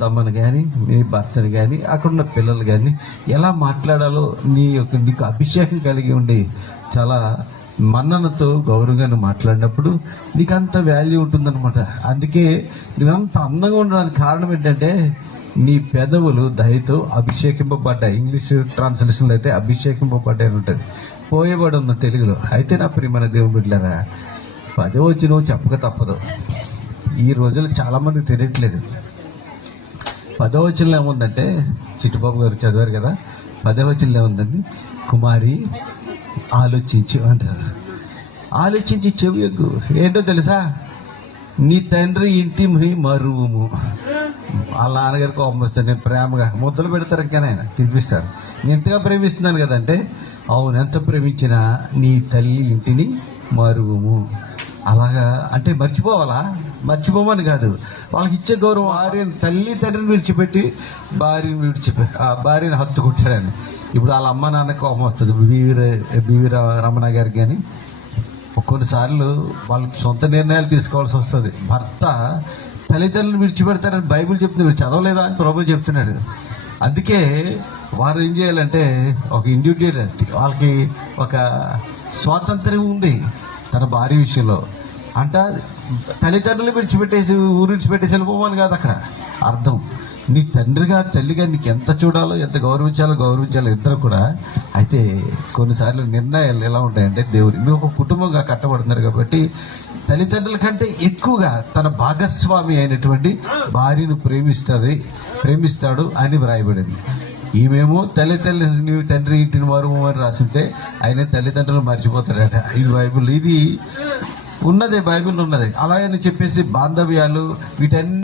తమ్మని కానీ నీ భర్తని కానీ అక్కడున్న పిల్లలు కానీ ఎలా మాట్లాడాలో నీకు అభిషేకం కలిగి ఉండి చాలా మన్ననతో గౌరవంగా మాట్లాడినప్పుడు నీకు అంత వాల్యూ ఉంటుందన్నమాట. అందుకే నువ్వంత అందంగా ఉండడానికి కారణం ఏంటంటే నీ పెదవులు దయతో అభిషేకింపబడ్డాయి. ఇంగ్లీష్ ట్రాన్స్లేషన్లో అయితే అభిషేకింపబడ్డాయి అని ఉంటుంది, పోయబడి ఉన్న తెలుగులో. అయితే నా ప్రియమైన దేవుని బిడ్డలారా, పదో వచ్చి నువ్వు చెప్పక తప్పదు. ఈ రోజులు చాలా మంది తెలియట్లేదు. 10వ వచనంలో ఏముందంటే, చిట్టుబాబు గారు చదివారు కదా, 10వ వచనంలో ఏముందండి, కుమారి ఆలోచించు అంటారు. ఆలోచించి చెవియొగ్గు. ఏంటో తెలుసా, నీ తండ్రి ఇంటి మరువుము. వాళ్ళ నాన్నగారి కోపం వస్తే నేను ప్రేమగా ముద్దలు పెడతారు, ఇంకా ఆయన తినిపిస్తారు. నేను ఎంతగా ప్రేమిస్తున్నాను కదంటే, అవును, ఎంత ప్రేమించినా నీ తల్లి ఇంటిని మరువుము. అలాగా అంటే మర్చిపోవాలా? మర్చిపోమని కాదు, వాళ్ళకి ఇచ్చే గౌరవం. తల్లి తండ్రిని విడిచిపెట్టి భార్యని హత్తుకుంటాడని. ఇప్పుడు వాళ్ళ అమ్మ నాన్న కోపం వస్తుంది. బివి రమణ గారికి కానీ కొన్నిసార్లు వాళ్ళకి సొంత నిర్ణయాలు తీసుకోవాల్సి వస్తుంది. భర్త తల్లిదండ్రులను విడిచిపెడతారని బైబిల్ చెప్తుంది. మీరు చదవలేదా అని ప్రభు చెప్తున్నాడు. అందుకే వారు ఏం చేయాలంటే, ఒక ఇండివిజువల్, వాళ్ళకి ఒక స్వాతంత్ర్యం ఉంది తన భార్య విషయంలో. అంట తల్లిదండ్రులు విడిచిపెట్టేసి ఊరు విడిచిపెట్టేసి వెళ్ళిపోమని కాదు అక్కడ అర్థం. నీ తండ్రిగా తల్లిగా నీకు ఎంత చూడాలో, ఎంత గౌరవించాలో ఇద్దరు కూడా. అయితే కొన్నిసార్లు నిర్ణయాలు ఎలా ఉంటాయంటే, మీరు ఒక కుటుంబంగా కట్టబడుతున్నారు కాబట్టి తల్లిదండ్రుల కంటే ఎక్కువగా తన భాగస్వామి అయినటువంటి భార్యను ప్రేమిస్తాడు అని వ్రాయబడింది. ఈమెమో నీవు తండ్రి ఇంటిని మరువు అని రాసింటే, ఆయన తల్లిదండ్రులు మర్చిపోతాడట. ఇది బైబిల్, ఇది ఉన్నదే, బైబిల్ ఉన్నది. అలాగని చెప్పేసి బాంధవ్యాలు వీటన్ని